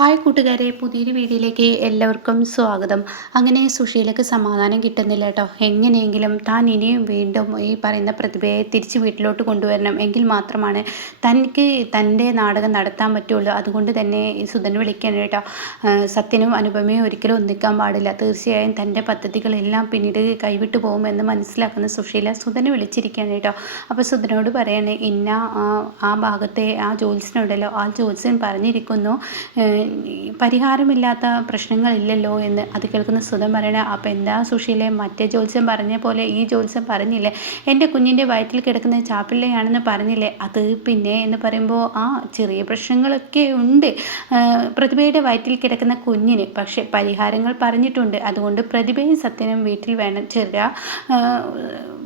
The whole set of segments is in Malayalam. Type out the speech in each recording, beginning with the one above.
ഹായ് കൂട്ടുകാരെ പുതിയൊരു വീഡിയോയിലേക്ക് എല്ലാവർക്കും സ്വാഗതം. അങ്ങനെ സുശീലക്ക് സമാധാനം കിട്ടുന്നില്ല കേട്ടോ. എങ്ങനെയെങ്കിലും താൻ ഇനിയും വീണ്ടും ഈ പറയുന്ന പ്രതിഭയെ തിരിച്ച് വീട്ടിലോട്ട് കൊണ്ടുവരണം. എങ്കിൽ മാത്രമാണ് തനിക്ക് തന്റെ നാടകം നടത്താൻ പറ്റുള്ളൂ. അതുകൊണ്ട് തന്നെ സുധനെ വിളിക്കാൻ കേട്ടോ. സത്യനും അനുപമയും ഒരിക്കലും ഒന്നിക്കാൻ പാടില്ല. തീർച്ചയായും തന്റെ പദ്ധതികളെല്ലാം പിന്നീട് കൈവിട്ടു പോകുമെന്ന് മനസ്സിലാക്കുന്ന സുശീല സുധനെ വിളിച്ചിരിക്കുകയാണ് കേട്ടോ. അപ്പോൾ സുധനോട് പറയണേ ഇന്ന ആ ഭാഗത്തെ ആ ജോത്സ്യനുണ്ടല്ലോ ആ ജോത്സ്യൻ പറഞ്ഞിരിക്കുന്നു പരിഹാരമില്ലാത്ത പ്രശ്നങ്ങളില്ലല്ലോ എന്ന് അത് കേൾക്കുന്ന സുധം പറയണ അപ്പോൾ എന്താ സുശീലെ മറ്റേ ജ്യോത്സ്യം പറഞ്ഞ പോലെ ഈ ജ്യോത്സ്യം പറഞ്ഞില്ലേ? എന്റെ കുഞ്ഞിന്റെ വയറ്റിൽ കിടക്കുന്ന ചാപ്പിള്ളയാണെന്ന് പറഞ്ഞില്ലേ? അത് പിന്നെ എന്ന് പറയുമ്പോൾ ആ ചെറിയ പ്രശ്നങ്ങളൊക്കെ ഉണ്ട്. പ്രതിഭയുടെ വയറ്റിൽ കിടക്കുന്ന കുഞ്ഞിന് പക്ഷേ പരിഹാരങ്ങൾ പറഞ്ഞിട്ടുണ്ട്. അതുകൊണ്ട് പ്രതിഭയും സത്യനും വീട്ടിൽ വേണം. ചെറിയ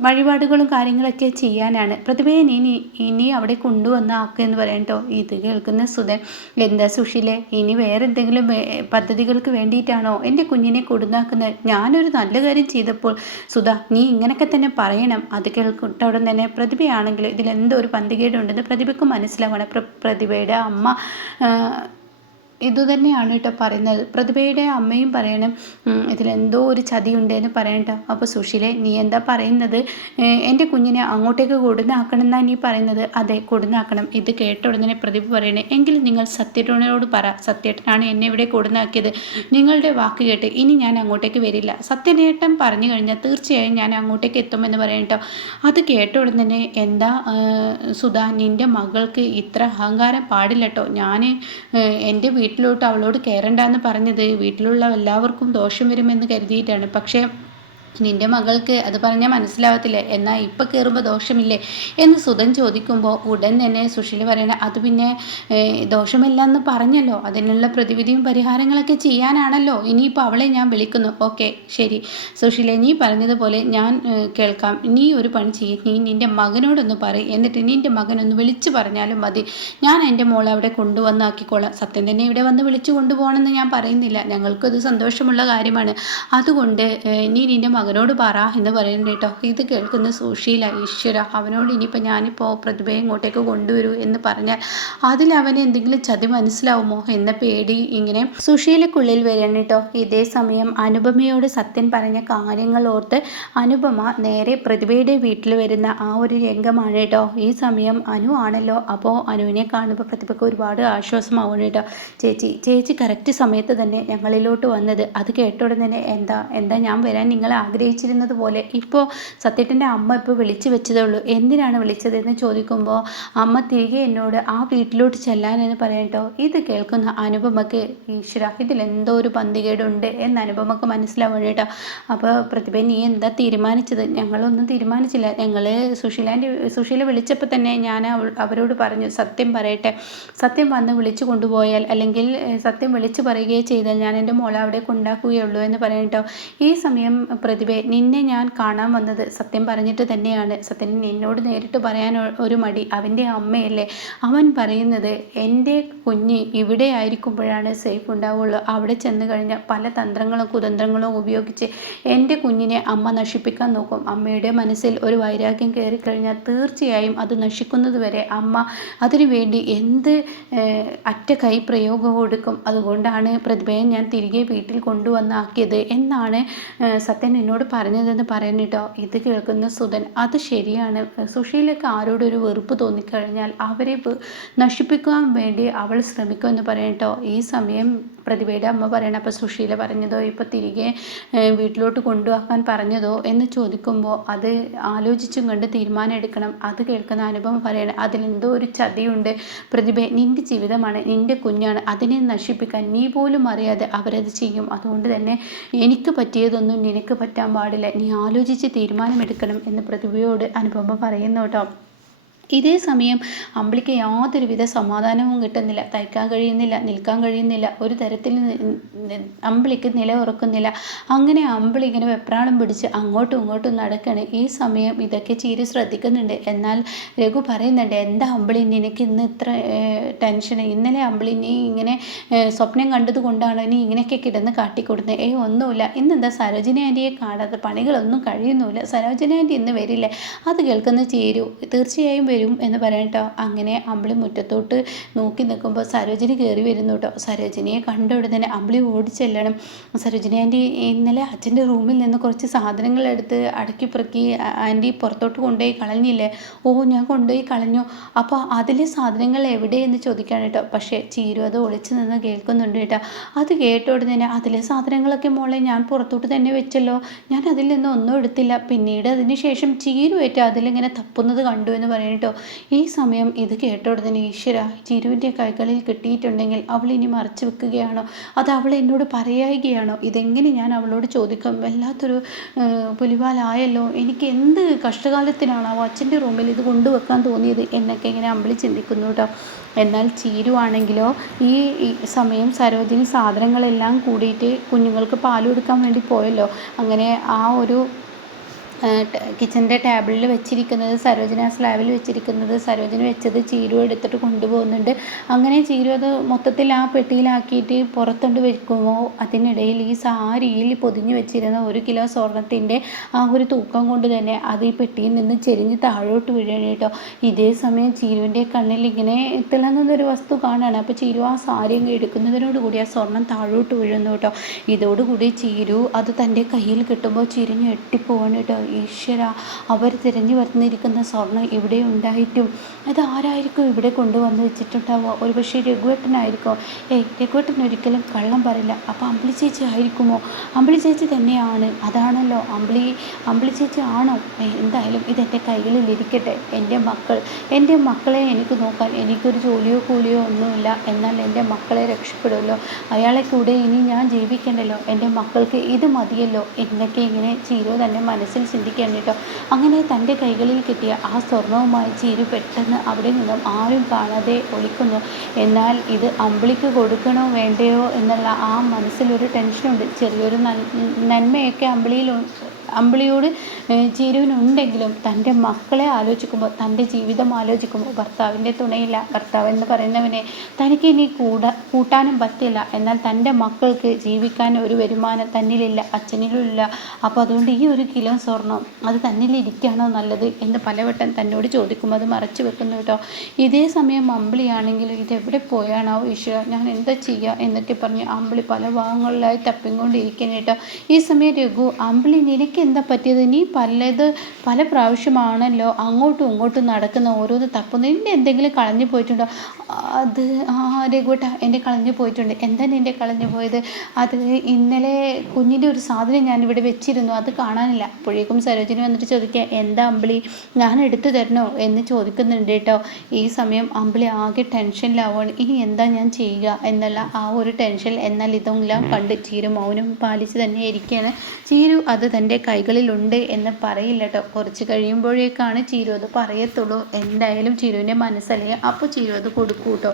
വഴിപാടുകളും കാര്യങ്ങളൊക്കെ ചെയ്യാനാണ്. പ്രതിഭയെ ഇനി ഇനി അവിടെ കൊണ്ടുവന്ന ആക്കെന്ന് പറയട്ടോ ഇത് കേൾക്കുന്ന സുധൻ. എന്താ സുഷിലെ ഇനി വേറെ എന്തെങ്കിലും പദ്ധതികൾക്ക് വേണ്ടിയിട്ടാണോ എന്റെ കുഞ്ഞിനെ കൊടുന്നാക്കുന്നത്? ഞാനൊരു നല്ല കാര്യം ചെയ്തപ്പോൾ സുധ നീ ഇങ്ങനെയൊക്കെ തന്നെ പറയണം. അത് കേൾക്കട്ടോടൻ തന്നെ പ്രതിഭയാണെങ്കിൽ ഇതിലെന്തോ ഒരു പന്തികേടുണ്ടെന്ന് പ്രതിഭയ്ക്ക് മനസ്സിലാവണം. പ്രതിഭയുടെ അമ്മ ഇതുതന്നെയാണ് കേട്ടോ പറയുന്നത്. പ്രതിഭയുടെ അമ്മയും പറയണം ഇതിലെന്തോ ഒരു ചതിയുണ്ടെന്ന് പറയണ്ട. അപ്പോൾ സുശീലെ നീ എന്താ പറയുന്നത്? എന്റെ കുഞ്ഞിനെ അങ്ങോട്ടേക്ക് കൊടുന്നാക്കണം എന്നാണ് നീ പറയുന്നത്? അതെ കൊടുന്നാക്കണം. ഇത് കേട്ട ഉടനെ പ്രതിഭ പറയണേ എങ്കിൽ നിങ്ങൾ സത്യട്ടനോട് പറ. സത്യേട്ടനാണ് എന്നെ ഇവിടെ കൊടുന്നാക്കിയത്. നിങ്ങളുടെ വാക്ക് കേട്ട് ഇനി ഞാൻ അങ്ങോട്ടേക്ക് വരില്ല. സത്യനേട്ടൻ പറഞ്ഞു കഴിഞ്ഞാൽ തീർച്ചയായും ഞാൻ അങ്ങോട്ടേക്ക് എത്തുമെന്ന് പറയട്ടോ അത് കേട്ട ഉടനെ എന്താ സുധാ നിന്റെ മകൾക്ക് ഇത്ര അഹങ്കാരം പാടില്ലട്ടോ ഞാൻ എന്റെ വീട്ടിലോട്ട് അവളോട് കയറണ്ടെന്ന് പറഞ്ഞത്. വീട്ടിലുള്ള എല്ലാവർക്കും ദോഷം വരുമെന്ന് കരുതിയിട്ടാണ്. പക്ഷേ നിന്റെ മകൾക്ക് അത് പറഞ്ഞാൽ മനസ്സിലാവത്തില്ലേ? എന്നാൽ ഇപ്പം കയറുമ്പോൾ ദോഷമില്ലേ? എന്ന് സുധൻ ചോദിക്കുമ്പോൾ ഉടൻ തന്നെ സുശീല പറയണ അത് പിന്നെ ദോഷമില്ല എന്ന് പറഞ്ഞല്ലോ. അതിനുള്ള പ്രതിവിധിയും പരിഹാരങ്ങളൊക്കെ ചെയ്യാനാണല്ലോ. ഇനിയിപ്പോൾ അവളെ ഞാൻ വിളിക്കുന്നു. ഓക്കെ ശരി. സുശീല നീ പറഞ്ഞതുപോലെ ഞാൻ കേൾക്കാം. നീ ഒരു പണി ചെയ്യും. നീ നിന്റെ മകനോടൊന്ന് പറ എന്നിട്ട് നിന്റെ ഒന്ന് വിളിച്ചു പറഞ്ഞാലും മതി. ഞാൻ എന്റെ മോളെ അവിടെ കൊണ്ടുവന്നാക്കിക്കോളാം. സത്യം തന്നെ ഇവിടെ വന്ന് വിളിച്ചു കൊണ്ടുപോകണമെന്ന് ഞാൻ പറയുന്നില്ല. ഞങ്ങൾക്കത് സന്തോഷമുള്ള കാര്യമാണ്. അതുകൊണ്ട് നീ നിന്റെ മകൻ മകനോട് പറ എന്ന് പറയുന്നുണ്ട് കേട്ടോ. ഇത് കേൾക്കുന്ന സുശീല ഈശ്വര അവനോട് ഇനിയിപ്പോൾ ഞാനിപ്പോൾ പ്രതിഭയെ ഇങ്ങോട്ടേക്ക് കൊണ്ടുവരൂ എന്ന് പറഞ്ഞാൽ അതിൽ അവന് എന്തെങ്കിലും ചതി മനസ്സിലാവുമോ എന്ന പേടി ഇങ്ങനെ സുശീലക്കുള്ളിൽ വരണം കേട്ടോ. ഇതേ സമയം അനുപമയോട് സത്യൻ പറഞ്ഞ കാര്യങ്ങൾ ഓർത്ത് അനുപമ നേരെ പ്രതിഭയുടെ വീട്ടിൽ വരുന്ന ആ ഒരു രംഗമാണ് കേട്ടോ. ഈ സമയം അനു ആണല്ലോ. അപ്പോൾ അനുവിനെ കാണുമ്പോൾ പ്രതിഭയ്ക്ക് ഒരുപാട് ആശ്വാസമാവണം കേട്ടോ. ചേച്ചി ചേച്ചി കറക്റ്റ് സമയത്ത് തന്നെ ഞങ്ങളിലോട്ട് വന്നത്. അത് കേട്ടോടെ തന്നെ എന്താ എന്താ ഞാൻ വരാൻ നിങ്ങൾ ആഗ്രഹിച്ചിരുന്നത് പോലെ ഇപ്പോൾ സത്യത്തിന്റെ അമ്മ ഇപ്പോൾ വിളിച്ചു വെച്ചതേ ഉള്ളൂ എന്തിനാണ് വിളിച്ചതെന്ന് ചോദിക്കുമ്പോൾ അമ്മ തിരികെ എന്നോട് ആ വീട്ടിലോട്ട് ചെല്ലാനെന്ന് പറയട്ടോ. ഇത് കേൾക്കുന്ന അനുപമക്ക് ഈശ്വര ഇതിൽ എന്തോ ഒരു പന്തികേടുണ്ട് എന്ന് അനുപമക്ക് മനസ്സിലാവണം കേട്ടോ. അപ്പോൾ പ്രതിഭ നീ എന്താ തീരുമാനിച്ചത്? ഞങ്ങളൊന്നും തീരുമാനിച്ചില്ല. ഞങ്ങൾ സുശീലാന്റെ സുശീല വിളിച്ചപ്പോൾ തന്നെ ഞാൻ അവരോട് പറഞ്ഞു സത്യം പറയട്ടെ. സത്യം വന്ന് വിളിച്ചു കൊണ്ടുപോയാൽ അല്ലെങ്കിൽ സത്യം വിളിച്ചു പറയുകയോ ചെയ്താൽ ഞാൻ എന്റെ മോളെ അവിടെ കൊണ്ടാക്കുകയുള്ളൂ എന്ന് പറയട്ടോ. ഈ സമയം പ്രതിഭ പ്രതിഭയെ നിന്നെ ഞാൻ കാണാൻ വന്നത് സത്യം പറഞ്ഞിട്ട് തന്നെയാണ്. സത്യൻ നിന്നോട് നേരിട്ട് പറയാൻ ഒരു മടി. അവന്റെ അമ്മയല്ലേ? അവൻ പറയുന്നത് എന്റെ കുഞ്ഞ് ഇവിടെ ആയിരിക്കുമ്പോഴാണ് സേഫ് ഉണ്ടാവുള്ളൂ. അവിടെ ചെന്ന് കഴിഞ്ഞാൽ പല തന്ത്രങ്ങളും കുതന്ത്രങ്ങളും ഉപയോഗിച്ച് എന്റെ കുഞ്ഞിനെ അമ്മ നശിപ്പിക്കാൻ നോക്കും. അമ്മയുടെ മനസ്സിൽ ഒരു വൈരാഗ്യം കയറിക്കഴിഞ്ഞാൽ തീർച്ചയായും അത് നശിക്കുന്നത് വരെ അമ്മ അതിനു വേണ്ടി എന്ത് അറ്റ കൈ പ്രയോഗം കൊടുക്കും അതുകൊണ്ടാണ് പ്രതിഭയെ ഞാൻ തിരികെ വീട്ടിൽ കൊണ്ടുവന്നാക്കിയത് എന്നാണ് സത്യൻ എന്നോട് പറഞ്ഞതെന്ന് പറയണിട്ടോ ഇത് കേൾക്കുന്ന സുധൻ അത് ശരിയാണ്. സുഷീലൊക്കെ ആരോടൊരു വെറുപ്പ് തോന്നിക്കഴിഞ്ഞാൽ അവരെ നശിപ്പിക്കാൻ വേണ്ടി അവൾ ശ്രമിക്കുമെന്ന് പറയട്ടോ ഈ സമയം പ്രതിഭയുടെ അമ്മ പറയണം അപ്പോൾ സുശീല പറഞ്ഞതോ ഇപ്പോൾ തിരികെ വീട്ടിലോട്ട് കൊണ്ടുപോകാൻ പറഞ്ഞതോ എന്ന് ചോദിക്കുമ്പോൾ അത് ആലോചിച്ചും കണ്ട് തീരുമാനം എടുക്കണം. അത് കേൾക്കുന്ന അനുഭവം പറയണം അതിലെന്തോ ഒരു ചതിയുണ്ട്. പ്രതിഭ നിന്റെ ജീവിതമാണ് നിന്റെ കുഞ്ഞാണ്. അതിനെ നശിപ്പിക്കാൻ നീ പോലും അറിയാതെ അവരത് ചെയ്യും. അതുകൊണ്ട് തന്നെ എനിക്ക് പറ്റിയതൊന്നും നിനക്ക് പറ്റാൻ പാടില്ല. നീ ആലോചിച്ച് തീരുമാനമെടുക്കണം എന്ന് പ്രതിഭയോട് അനുപമ പറയുന്നു കേട്ടോ. ഇതേ സമയം അമ്പിളിക്ക് യാതൊരുവിധ സമാധാനവും കിട്ടുന്നില്ല. തയ്ക്കാൻ കഴിയുന്നില്ല നിൽക്കാൻ കഴിയുന്നില്ല ഒരു തരത്തിൽ അമ്പിളിക്ക് നില ഉറക്കുന്നില്ല. അങ്ങനെ അമ്പിളി ഇങ്ങനെ വെപ്രാളം പിടിച്ച് അങ്ങോട്ടും ഇങ്ങോട്ടും നടക്കുകയാണ് ഈ സമയം ഇതൊക്കെ ചീരി ശ്രദ്ധിക്കുന്നുണ്ട്. എന്നാൽ രഘു പറയുന്നുണ്ട് എന്താ അമ്പിളി നിനക്ക് ഇന്ന് ഇത്ര ടെൻഷൻ ഇന്നലെ അമ്പിളി നീ ഇങ്ങനെ സ്വപ്നം കണ്ടതുകൊണ്ടാണ് നീ ഇങ്ങനെയൊക്കെ കിടന്ന് കാട്ടിക്കൊടുന്നത് ഏ ഒന്നുമില്ല. ഇന്നെന്താ സരോജിനി ആന്റിയെ കാണാത്ത പണികളൊന്നും കഴിയുന്നുമില്ല. സരോജിനി ആന്റി ഇന്ന് വരില്ലേ? അത് കേൾക്കുന്ന ചേരൂ തീർച്ചയായും വരും എന്ന് പറയാം കേട്ടോ അങ്ങനെ അമ്പിളി മുറ്റത്തോട്ട് നോക്കി നിൽക്കുമ്പോൾ സരോജിനി കയറി വരുന്നു കേട്ടോ സരോജിനിയെ കണ്ട ഉടനെ അമ്പിളി ഓടിച്ചെല്ലണം. സരോജിനി ആന്റി ഇന്നലെ അച്ഛന്റെ റൂമിൽ നിന്ന് കുറച്ച് സാധനങ്ങൾ എടുത്ത് അടക്കി പെറുക്കി ആന്റി പുറത്തോട്ട് കൊണ്ടുപോയി കളഞ്ഞില്ലേ? ഓ ഞാൻ കൊണ്ടുപോയി കളഞ്ഞു. അപ്പോൾ അതിലെ സാധനങ്ങൾ എവിടെയെന്ന് ചോദിക്കാൻ കേട്ടോ പക്ഷേ ചീരു അത് ഒളിച്ചു നിന്ന് കേൾക്കുന്നുണ്ട് കേട്ടോ അത് കേട്ട ഉടനെ അതിലെ സാധനങ്ങളൊക്കെ മോളെ ഞാൻ പുറത്തോട്ട് തന്നെ വെച്ചല്ലോ. ഞാൻ അതിൽ നിന്ന് ഒന്നും എടുത്തില്ല. പിന്നീട് അതിന് ശേഷം ചീരുവേറ്റ് അതിലിങ്ങനെ തപ്പുന്നത് കണ്ടു എന്ന് പറയും കേട്ടോ. ഈ സമയം ഇത് കേട്ടോടുന്നതിന് ഉടനെ ഈശ്വര ചിരുവിന്റെ കൈകളിൽ കിട്ടിയിട്ടുണ്ടെങ്കിൽ അവൾ ഇനി മറച്ചു വെക്കുകയാണോ? അത് അവൾ എന്നോട് പറയുകയാണോ? ഇതെങ്ങനെ ഞാൻ അവളോട് ചോദിക്കും? വല്ലാത്തൊരു പുലിവാലായല്ലോ. എനിക്ക് എന്ത് കഷ്ടകാലത്തിനാണ് ആ അച്ഛന്റെ റൂമിൽ ഇത് കൊണ്ടുവെക്കാൻ തോന്നിയത്? എന്നൊക്കെ ഇങ്ങനെ അമ്പിളി ചിന്തിക്കുന്നു കേട്ടോ. എന്നാൽ ചീരുവാണെങ്കിലോ ഈ സമയം സരോജിനി സാധനങ്ങളെല്ലാം കൂടിയിട്ട് കുഞ്ഞുങ്ങൾക്ക് പാൽ കൊടുക്കാൻ വേണ്ടി പോയല്ലോ. അങ്ങനെ ആ ഒരു കിച്ചന്റെ ടേബിളിൽ വെച്ചിരിക്കുന്നത് സരോജിനി സ്ലാബിൽ വെച്ചിരിക്കുന്നത് സരോജിനി വെച്ചത് ചീരു എടുത്തിട്ട് കൊണ്ടുപോകുന്നുണ്ട്. അങ്ങനെ ചീരു അത് മൊത്തത്തിൽ ആ പെട്ടിയിലാക്കിയിട്ട് പുറത്തുകൊണ്ട് വെക്കുമോ? അതിനിടയിൽ ഈ സാരിയിൽ പൊതിഞ്ഞ് വെച്ചിരുന്ന ഒരു കിലോ സ്വർണത്തിന്റെ ആ ഒരു തൂക്കം കൊണ്ട് തന്നെ അത് ഈ പെട്ടിയിൽ നിന്ന് ചെരിഞ്ഞ് താഴോട്ട് വീഴണം കേട്ടോ. ഇതേ സമയം ചീരുവിന്റെ കണ്ണിൽ ഇങ്ങനെ തിളങ്ങുന്നൊരു വസ്തു കാണുകയാണ് അപ്പോൾ ചീരു ആ സാരി അങ്ങ് എടുക്കുന്നതിനോട് കൂടി ആ സ്വർണം താഴോട്ട് വീഴുന്നു കേട്ടോ. ഇതോടുകൂടി ചീരു അത് തന്റെ കയ്യിൽ കിട്ടുമ്പോൾ ചിരിഞ്ഞ് എട്ടിപ്പോവാണ് കേട്ടോ. ഈശ്വര അവർ തിരഞ്ഞു വന്നിരിക്കുന്ന സ്വർണം ഇവിടെ ഉണ്ടായിട്ടും അത് ആരായിരിക്കും ഇവിടെ കൊണ്ടുവന്ന് വെച്ചിട്ടുണ്ടാവുക? ഒരു പക്ഷേ രഘുവേട്ടനായിരിക്കോ? ഏയ് രഘുവേട്ടൻ ഒരിക്കലും കള്ളം പറയില്ല. അപ്പോൾ അമ്പിളി ചേച്ചി ആയിരിക്കുമോ? അമ്പിളി ചേച്ചി തന്നെയാണ്. അതാണല്ലോ. അമ്പിളി അമ്പിളി ചേച്ചി ആണോ? എന്തായാലും ഇതെന്റെ കൈകളിൽ ഇരിക്കട്ടെ. എന്റെ മക്കൾ എന്റെ മക്കളെ എനിക്ക് നോക്കാൻ എനിക്കൊരു ജോലിയോ കൂലിയോ ഒന്നുമില്ല. എന്നാൽ എന്റെ മക്കളെ രക്ഷപ്പെടുമല്ലോ. അയാളെ കൂടെ ഇനി ഞാൻ ജീവിക്കണ്ടല്ലോ. എന്റെ മക്കൾക്ക് ഇത് മതിയല്ലോ. എന്നൊക്കെ ഇങ്ങനെ ചീരോ തന്നെ മനസ്സിൽ ചിന്തിക്കുകയാണ് കേട്ടോ അങ്ങനെ തന്റെ കൈകളിൽ കിട്ടിയ ആ സ്വർണവുമായി ചീരു പെട്ടെന്ന് അവിടെ നിന്നും ആരും കാണാതെ ഒളിക്കുന്നു. എന്നാൽ ഇത് അമ്പിളിക്ക് കൊടുക്കണോ വേണ്ടയോ എന്നുള്ള ആ മനസ്സിലൊരു ടെൻഷനുണ്ട് ചെറിയൊരു നന്മയൊക്കെ അമ്പിളിയിൽ അമ്പിളിയോട് ചീരുവിനുണ്ടെങ്കിലും തന്റെ മക്കളെ ആലോചിക്കുമ്പോൾ തന്റെ ജീവിതം ആലോചിക്കുമ്പോൾ ഭർത്താവിന്റെ തുണയില്ല. ഭർത്താവ് എന്ന് പറയുന്നവനെ തനിക്ക് ഇനി കൂട കൂട്ടാനും പറ്റില്ല. എന്നാൽ തന്റെ മക്കൾക്ക് ജീവിക്കാൻ ഒരു വരുമാനം തന്നിലില്ല അച്ഛനിലുമില്ല. അപ്പോൾ അതുകൊണ്ട് ഈ ഒരു കിലോ സ്വർണം അത് തന്നിലിരിക്കുകയാണോ നല്ലത് എന്ന് പലവട്ടം തന്നോട് ചോദിക്കുമ്പോൾ അത് മറച്ചു വെക്കുന്നു കേട്ടോ. ഇതേ സമയം അമ്പിളിയാണെങ്കിലും ഇതെവിടെ പോയാണോ ഈശ്വര ഞാൻ എന്താ ചെയ്യുക എന്നൊക്കെ പറഞ്ഞ് അമ്പിളി പല ഭാഗങ്ങളിലായി തപ്പിക്കൊണ്ടിരിക്കുന്നു കേട്ടോ. ഈ സമയം രഘു അമ്പിളി നിനക്ക് എന്താ പറ്റിയത്? നീ പലത് പല പ്രാവശ്യമാണല്ലോ അങ്ങോട്ടും ഇങ്ങോട്ടും നടക്കുന്ന ഓരോന്ന് തപ്പുന്നു നിന്റെ എന്തെങ്കിലും കളഞ്ഞു പോയിട്ടുണ്ടോ? അത് ആ രഘുട്ട എന്റെ കളഞ്ഞു പോയിട്ടുണ്ട്. എന്താ നിന്റെ കളഞ്ഞു പോയത്? അത് ഇന്നലെ കുഞ്ഞിന്റെ ഒരു സാധനം ഞാൻ ഇവിടെ വെച്ചിരുന്നു. അത് കാണാനില്ല. അപ്പോഴേക്കും സരോജിനി വന്നിട്ട് ചോദിക്കുക എന്താ അമ്പിളി? ഞാൻ എടുത്തു തരണോ? എന്ന് ചോദിക്കുന്നുണ്ട് കേട്ടോ. ഈ സമയം അമ്പിളി ആകെ ടെൻഷനിലാവുകയാണ്. ഇനി എന്താ ഞാൻ ചെയ്യുക? എന്നല്ല ആ ഒരു ടെൻഷൻ എന്നാൽ ഇതെല്ലാം കണ്ട് ചീരു മൗനം പാലിച്ച് തന്നെ ഇരിക്കുകയാണ്. ചീരു അത് തന്റെ കൈകളിലുണ്ട് എന്ന് പറയില്ല കേട്ടോ കുറച്ച് കഴിയുമ്പോഴേക്കാണ് ചീരു അത് പറയത്തുള്ളൂ. എന്തായാലും ചീരുവിന്റെ മനസ്സല്ലേ? അപ്പോൾ ചീരു അത് കൊടുക്കൂ കേട്ടോ